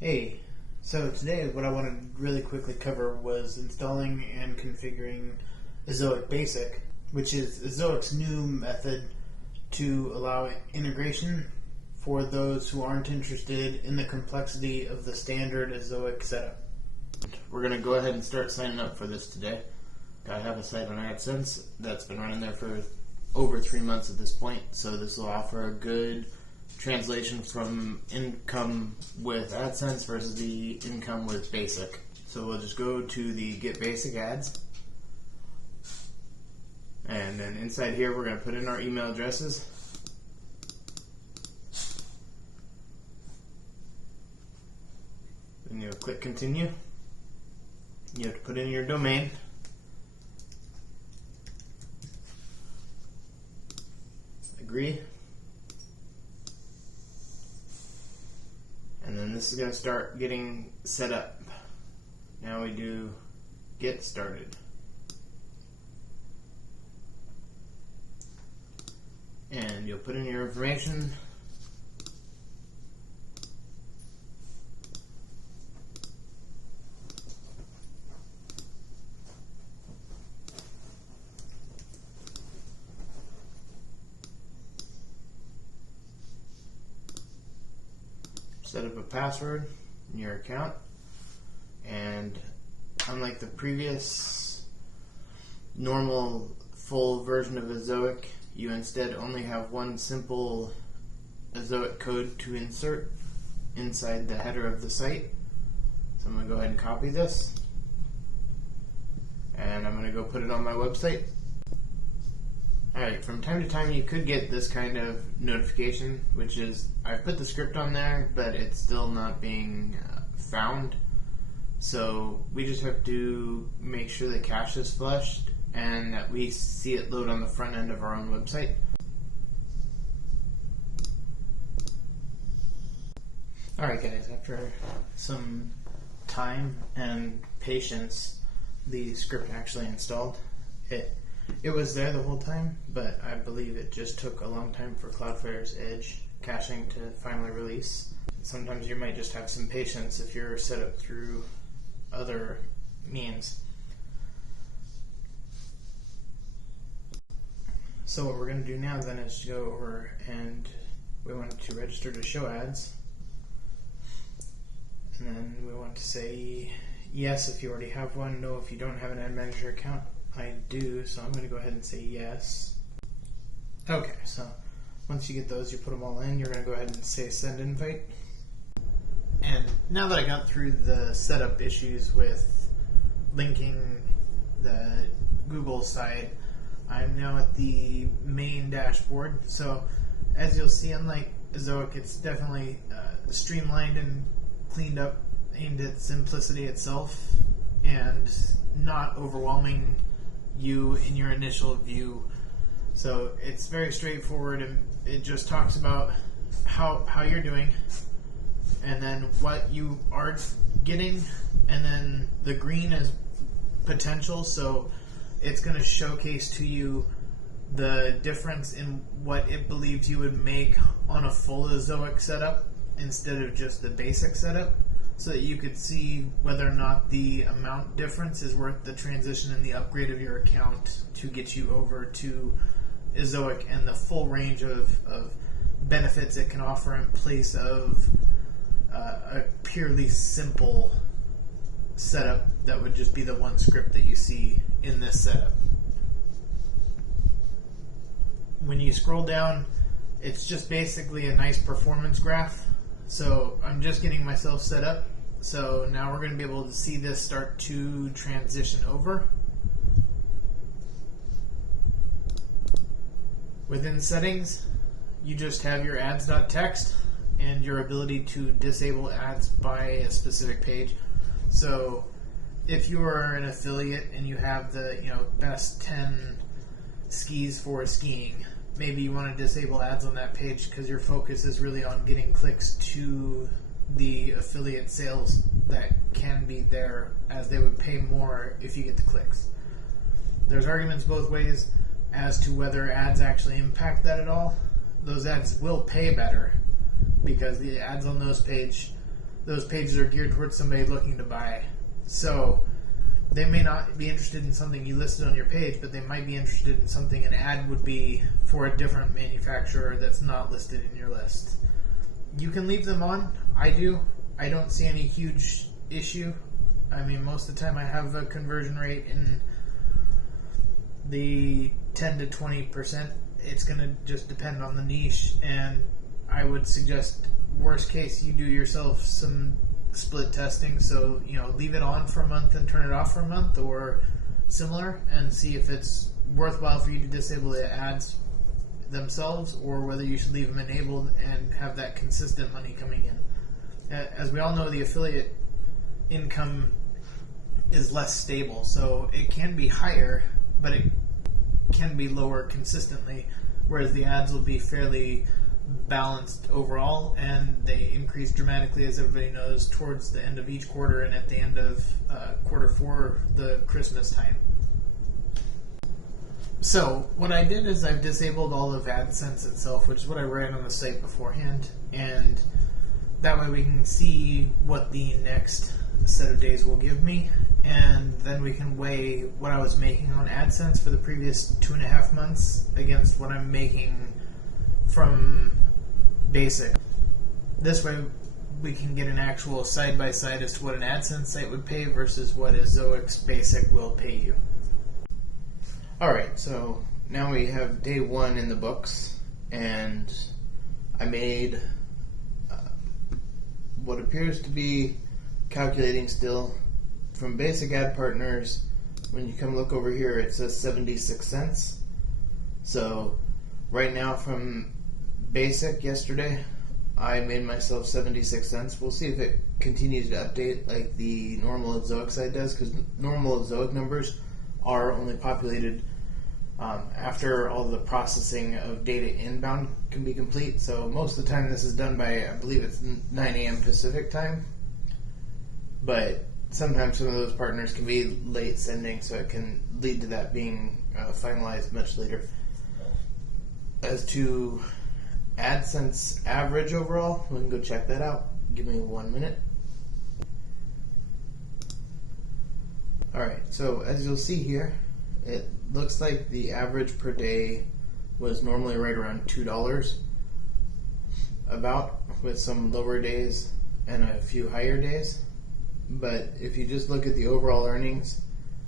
Hey, so today what I wanted to really quickly cover was installing and configuring Ezoic Basic, which is Ezoic's new method to allow integration for those who aren't interested in the complexity of the standard Ezoic setup. We're going to go ahead and start signing up for this today. I have a site on AdSense that's been running there for over 3 months at this point, so this will offer a good translation from income with AdSense versus the income with Basic. So we'll just go to the Get Basic Ads, and then inside here we're going to put in our email addresses. Then you'll click Continue. You have to put in your domain. Agree. And then this is going to start getting set up. Now we do Get Started. And you'll put in your information. Set up a password in your account, and unlike the previous normal full version of Ezoic, you instead only have one simple Ezoic code to insert inside the header of the site. So I'm going to go ahead and copy this, and I'm going to go put it on my website. Alright, from time to time you could get this kind of notification, which is, I've put the script on there, but it's still not being found. So we just have to make sure the cache is flushed and that we see it load on the front end of our own website. Alright guys, after some time and patience, the script actually installed. It was there the whole time, but I believe it just took a long time for Cloudflare's Edge caching to finally release. Sometimes you might just have some patience if you're set up through other means. So what we're going to do now then is go over and we want to register to show ads. And then we want to say yes if you already have one, no if you don't have an ad manager account. I do, so I'm going to go ahead and say yes. Okay, so once you get those, you put them all in, you're going to go ahead and say send invite. And now that I got through the setup issues with linking the Google site, I'm now at the main dashboard. So as you'll see, unlike Ezoic, it's definitely streamlined and cleaned up, aimed at simplicity itself, and not overwhelming you in your initial view. So it's very straightforward, and it just talks about how you're doing, and then what you are getting, and then the green is potential, so it's going to showcase to you the difference in what it believes you would make on a full Ezoic setup instead of just the basic setup, so that you could see whether or not the amount difference is worth the transition and the upgrade of your account to get you over to Ezoic and the full range of benefits it can offer in place of a purely simple setup that would just be the one script that you see in this setup. When you scroll down, it's just basically a nice performance graph. So I'm just getting myself set up. So now we're going to be able to see this start to transition over. Within settings, you just have your ads.txt and your ability to disable ads by a specific page. So if you are an affiliate and you have the best 10 skis for skiing, maybe you want to disable ads on that page because your focus is really on getting clicks to the affiliate sales that can be there, as they would pay more if you get the clicks. There's arguments both ways as to whether ads actually impact that at all. Those ads will pay better because the ads on those page those pages are geared towards somebody looking to buy. So they may not be interested in something you listed on your page, but they might be interested in something an ad would be for a different manufacturer that's not listed in your list. You can leave them on. I do. I don't see any huge issue. I mean, most of the time I have a conversion rate in the 10 to 20%. It's going to just depend on the niche, and I would suggest, worst case, you do yourself some split testing. So, leave it on for a month and turn it off for a month or similar, and see if it's worthwhile for you to disable the ads themselves, or whether you should leave them enabled and have that consistent money coming in. As we all know, the affiliate income is less stable, so it can be higher, but it can be lower consistently, whereas the ads will be fairly balanced overall, and they increase dramatically, as everybody knows, towards the end of each quarter and at the end of quarter 4, the Christmas time. So what I did is I've disabled all of AdSense itself, which is what I ran on the site beforehand, and that way we can see what the next set of days will give me, and then we can weigh what I was making on AdSense for the previous 2.5 months against what I'm making from Basic. This way we can get an actual side-by-side as to what an AdSense site would pay versus what Ezoic Basic will pay you. Alright, so now we have day 1 in the books, and I made what appears to be calculating still from Basic Ad Partners. When you come look over here, it says 76 cents. So right now from Basic yesterday, I made myself 76 cents. We'll see if it continues to update like the normal Ezoic site does, because normal Ezoic numbers are only populated after all the processing of data inbound can be complete. So most of the time this is done by, I believe it's 9 a.m. Pacific time. But sometimes some of those partners can be late sending, so it can lead to that being finalized much later. As to AdSense average overall, we can go check that out. Give me 1 minute. Alright, so as you'll see here, it looks like the average per day was normally right around $2, about, with some lower days and a few higher days. But if you just look at the overall earnings,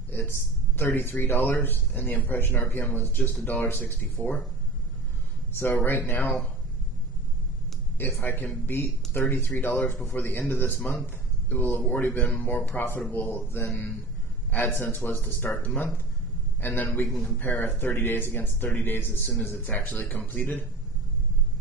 it's $33, and the impression RPM was just $1.64. So right now, if I can beat $33 before the end of this month, it will have already been more profitable than AdSense was to start the month. And then we can compare 30 days against 30 days as soon as it's actually completed.